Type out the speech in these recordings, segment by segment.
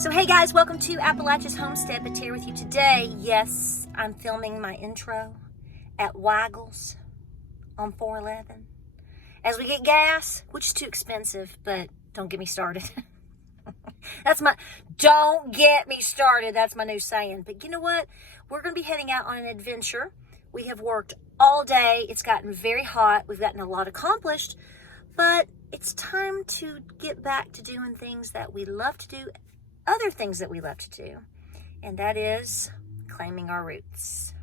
So hey guys, welcome to Appalachia's Homestead. But here with you today, yes, I'm filming my intro at Waggles on 411 as we get gas, which is too expensive, but don't get me started. Don't get me started. That's my new saying. But you know what? We're going to be heading out on an adventure. We have worked all day. It's gotten very hot. We've gotten a lot accomplished, but it's time to get back to doing things that we love to do, other things that we love to do, and that is claiming our roots.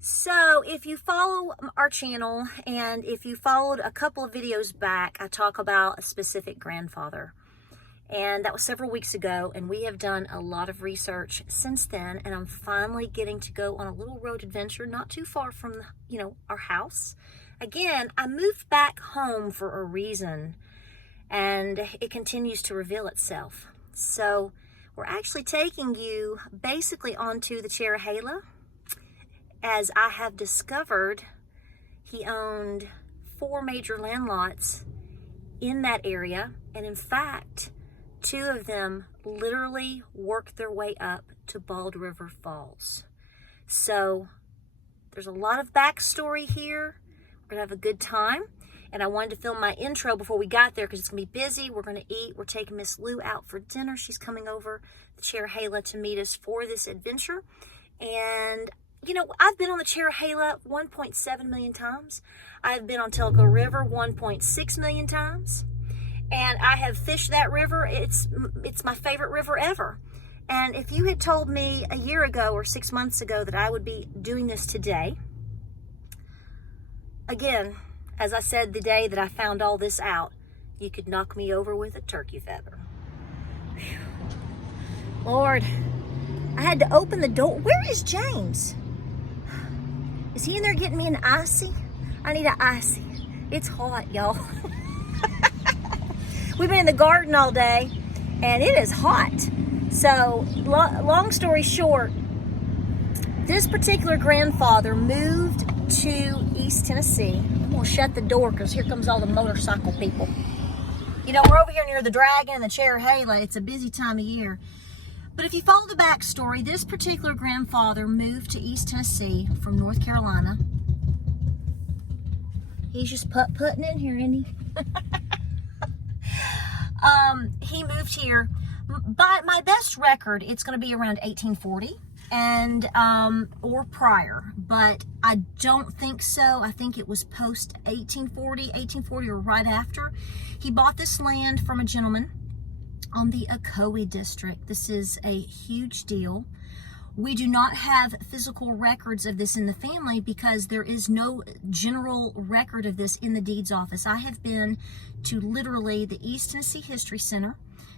So if you follow our channel, and if you followed a couple of videos back, I talk about a specific grandfather, and that was several weeks ago, and we have done a lot of research since then, and I'm finally getting to go on a little road adventure not too far from, our house. Again, I moved back home for a reason, and it continues to reveal itself. So we're actually taking you basically onto the Cherohala. As I have discovered, he owned 4 major land lots in that area, and in fact, 2 of them literally worked their way up to Bald River Falls. So there's a lot of backstory here. We're gonna have a good time. And I wanted to film my intro before we got there because it's going to be busy. We're going to eat. We're taking Miss Lou out for dinner. She's coming over the Cherohala to meet us for this adventure. And, I've been on the Cherohala 1.7 million times. I've been on Tellico River 1.6 million times. And I have fished that river. It's my favorite river ever. And if you had told me a year ago or 6 months ago that I would be doing this today, again, as I said the day that I found all this out, you could knock me over with a turkey feather. Whew. Lord, I had to open the door. Where is James? Is he in there getting me an icy? I need an icy. It's hot, y'all. We've been in the garden all day, and it is hot. So, long story short, this particular grandfather moved to East Tennessee. I'm gonna shut the door because here comes all the motorcycle people. We're over here near the Dragon and the Cherohala. It's a busy time of year. But if you follow the backstory, this particular grandfather moved to East Tennessee from North Carolina. He's just putting in here, isn't he? He moved here. By my best record, it's going to be around 1840. And or prior, but I don't think so. I think it was post 1840 or right after. He bought this land from a gentleman on the Ocoee district. This is a huge deal. We do not have physical records of this in the family because there is no general record of this in the deeds office. I have been to literally the East Tennessee History Center.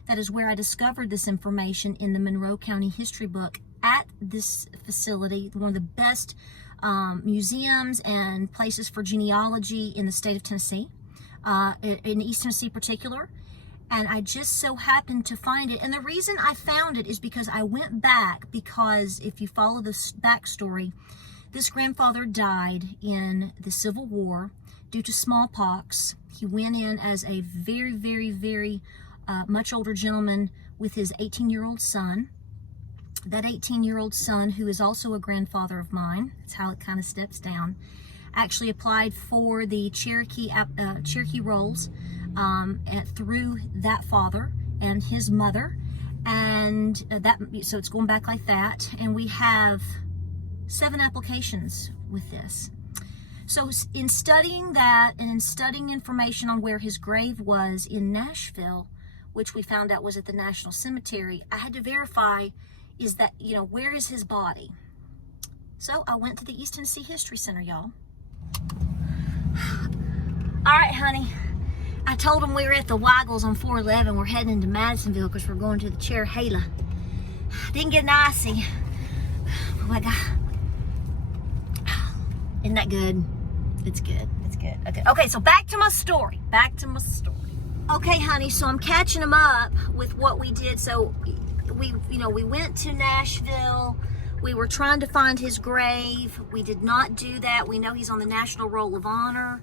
That is where I discovered this information in the Monroe County History book at this facility, one of the best museums and places for genealogy in the state of Tennessee, in East Tennessee particular. And I just so happened to find it. And the reason I found it is because I went back, because if you follow this backstory, this grandfather died in the Civil War due to smallpox. He went in as a very, very, very much older gentleman with his 18-year-old son. That 18-year-old son, who is also a grandfather of mine, that's how it kind of steps down, actually applied for the Cherokee rolls through that father and his mother, and so it's going back like that. And we have 7 applications with this. So in studying that and in studying information on where his grave was in Nashville, which we found out was at the National Cemetery, I had to verify, is that, where is his body? So I went to the East Tennessee History Center, y'all. All right, honey. I told them we were at the Waggles on 411. We're heading into Madisonville because we're going to the Cherohala. Didn't get an icy. Oh my God. Isn't that good? It's good. It's good. Okay, so back to my story. Okay, honey, so I'm catching them up with what we did. So we went to Nashville. We were trying to find his grave. We did not do that. We know he's on the National Roll of Honor.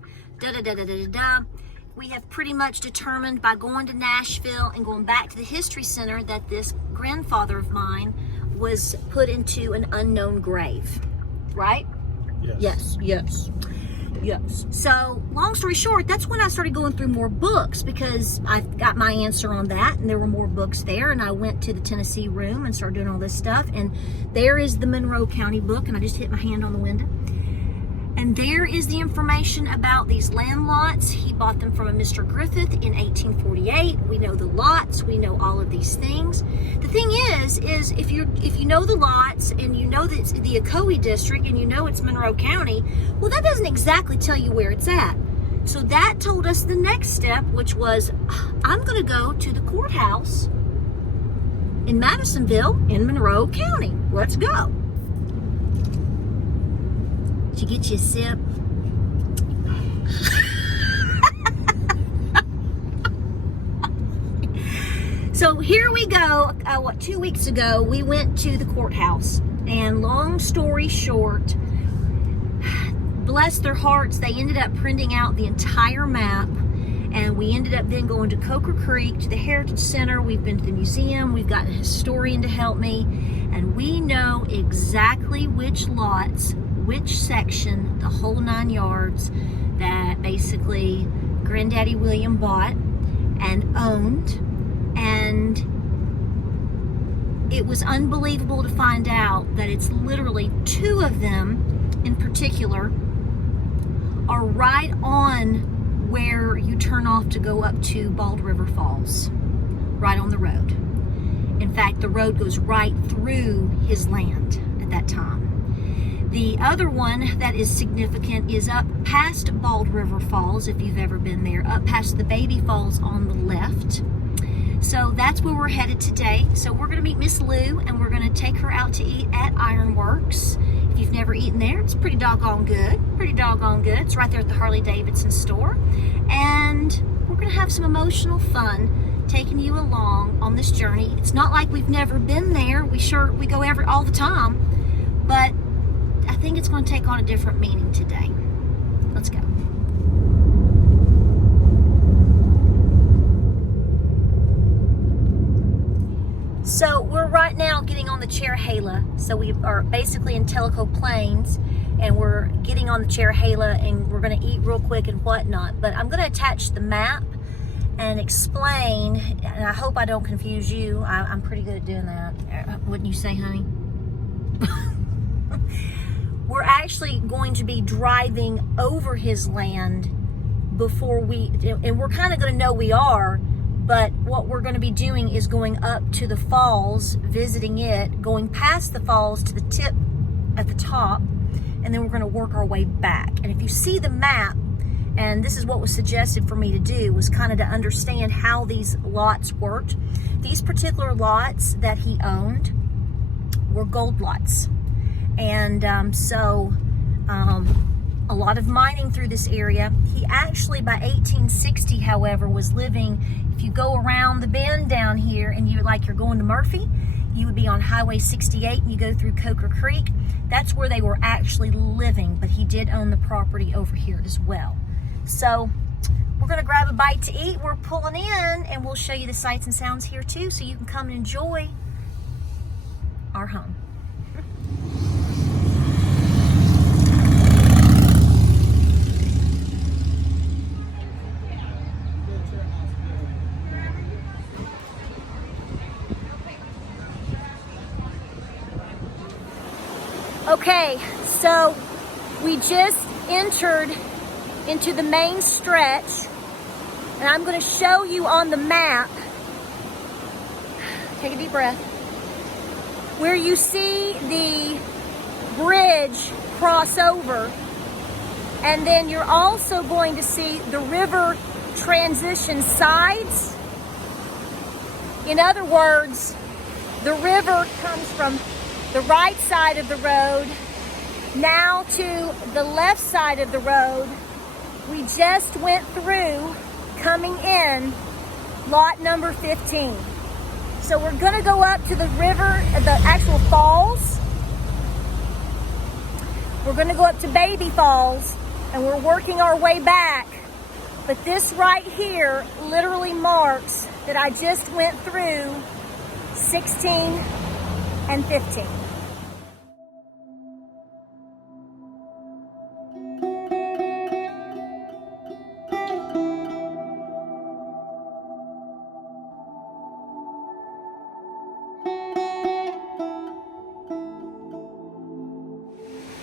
we have pretty much determined by going to Nashville and going back to the History Center that this grandfather of mine was put into an unknown grave, right? Yes. So, long story short, that's when I started going through more books, because I got my answer on that, and there were more books there, and I went to the Tennessee room and started doing all this stuff, and there is the Monroe County book, and I just hit my hand on the window. And there is the information about these land lots. He bought them from a Mr. Griffith in 1848. We know the lots. We know all of these things. The thing is if you know the lots, and you know that it's the Ocoee district, and you know it's Monroe County, well, that doesn't exactly tell you where it's at. So that told us the next step, which was, I'm going to go to the courthouse in Madisonville in Monroe County. Let's go. Did you get you a sip? So here we go. 2 weeks ago, we went to the courthouse, and long story short, bless their hearts, they ended up printing out the entire map, and we ended up then going to Coker Creek, to the Heritage Center. We've been to the museum. We've got a historian to help me, and we know exactly which lots, which section, the whole 9 yards, that basically Granddaddy William bought and owned. And it was unbelievable to find out that it's literally 2 of them in particular are right on where you turn off to go up to Bald River Falls, right on the road. In fact, the road goes right through his land at that time. The other one that is significant is up past Bald River Falls, if you've ever been there, up past the Baby Falls on the left. So that's where we're headed today. So we're going to meet Miss Lou, and we're going to take her out to eat at Ironworks. If you've never eaten there, it's pretty doggone good. It's right there at the Harley Davidson store. And we're going to have some emotional fun taking you along on this journey. It's not like we've never been there. We go all the time. But I think it's going to take on a different meaning today. Let's go. So we're right now getting on the Cherohala. So we are basically in Tellico Plains, and we're getting on the Cherohala, and we're going to eat real quick and whatnot. But I'm going to attach the map and explain, and I hope I don't confuse you. I'm pretty good at doing that. Wouldn't you say, honey? We're actually going to be driving over his land before and we're kind of going to know we are, but what we're going to be doing is going up to the falls, visiting it, going past the falls to the tip at the top, and then we're going to work our way back. And if you see the map, and this is what was suggested for me to do, was kind of to understand how these lots worked. These particular lots that he owned were gold lots. And a lot of mining through this area. He actually, by 1860, however, was living, if you go around the bend down here and you're going to Murphy, you would be on Highway 68 and you go through Coker Creek. That's where they were actually living, but he did own the property over here as well. So we're going to grab a bite to eat. We're pulling in, and we'll show you the sights and sounds here too, so you can come and enjoy our home. Okay, so we just entered into the main stretch, and I'm going to show you on the map, take a deep breath, where you see the bridge cross over, and then you're also going to see the river transition sides. In other words, the river comes from the right side of the road now to the left side of the road. We just went through, coming in, lot number 15. So we're going to go up to the river, the actual falls. We're going to go up to Baby Falls, and we're working our way back But this right here literally marks that I just went through 16 and 15.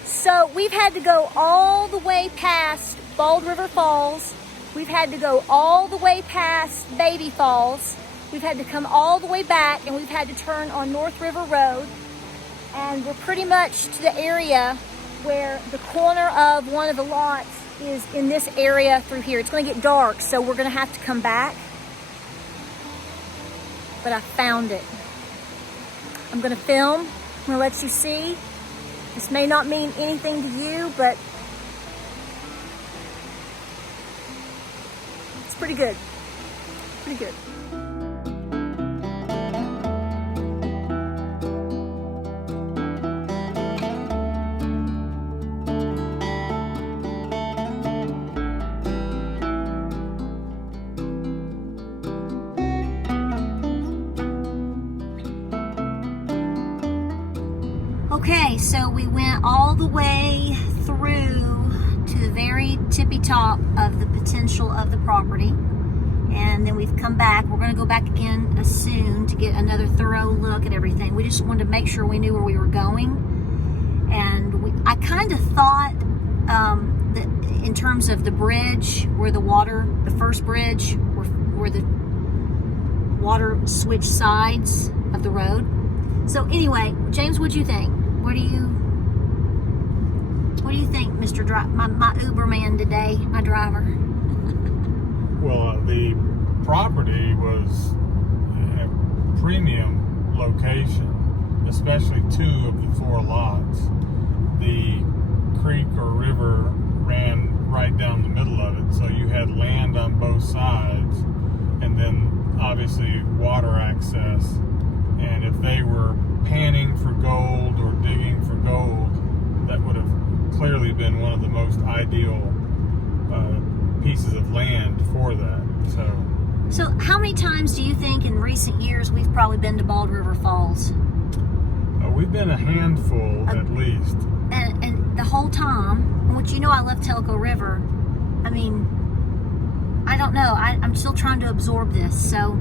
So we've had to go all the way past Bald River Falls. We've had to go all the way past Baby Falls. We've had to come all the way back, and we've had to turn on North River Road. And we're pretty much to the area where the corner of one of the lots is in this area through here. It's going to get dark, so we're going to have to come back. But I found it. I'm going to film. I'm going to let you see. This may not mean anything to you, but it's pretty good. Pretty good. Okay, so we went all the way through to the very tippy top of the potential of the property, and then we've come back. We're going to go back again soon to get another thorough look at everything. We just wanted to make sure we knew where we were going, and I kind of thought that in terms of the bridge, where the water, the first bridge, where the water switched sides of the road. So anyway, James, what'd you think? What do you think, Mr. My Uber man today, my driver? Well, the property was a premium location, especially 2 of the 4 lots. The creek or river ran right down the middle of it, so you had land on both sides, and then obviously water access. And if they were panning for gold or digging for gold, that would have clearly been one of the most ideal pieces of land for that. So how many times do you think in recent years we've probably been to Bald River Falls? We've been a handful at least. And the whole time, which you know I love Tellico River, I mean, I don't know. I'm still trying to absorb this. So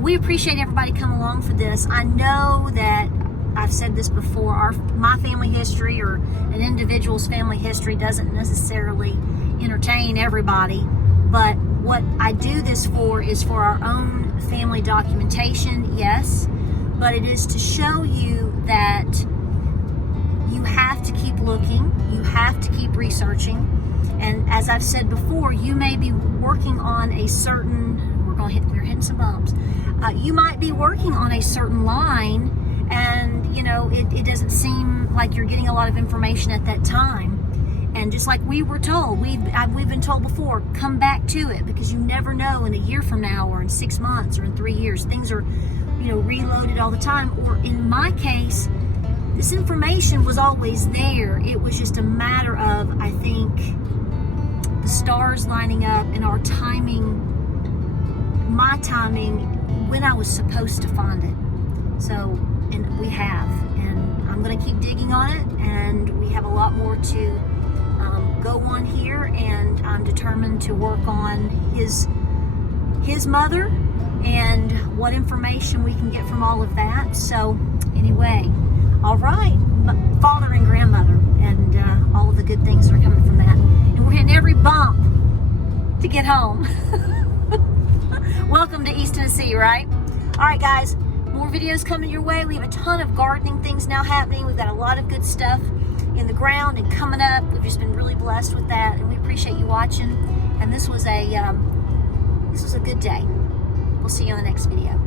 we appreciate everybody coming along for this. I know that I've said this before, my family history or an individual's family history doesn't necessarily entertain everybody, but what I do this for is for our own family documentation, yes, but it is to show you that you have to keep looking, you have to keep researching, and as I've said before, you may be working on a certain, we're hitting some bumps, you might be working on a certain line, and you know it doesn't seem like you're getting a lot of information at that time. And just like we were told, we've been told before, come back to it, because you never know in a year from now or in 6 months or in 3 years, things are, you know, reloaded all the time. Or in my case, this information was always there. It was just a matter of, I think, the stars lining up and our timing, my timing, when I was supposed to find it. So, and we have, and I'm going to keep digging on it, and we have a lot more to go on here, and I'm determined to work on his mother and what information we can get from all of that. So anyway, all right, father and grandmother, and all of the good things that are coming from that, and we're hitting every bump to get home. Welcome to East Tennessee, right? All right, guys, more videos coming your way. We have a ton of gardening things now happening. We've got a lot of good stuff in the ground and coming up. We've just been really blessed with that, and we appreciate you watching. And this was a good day. We'll see you on the next video.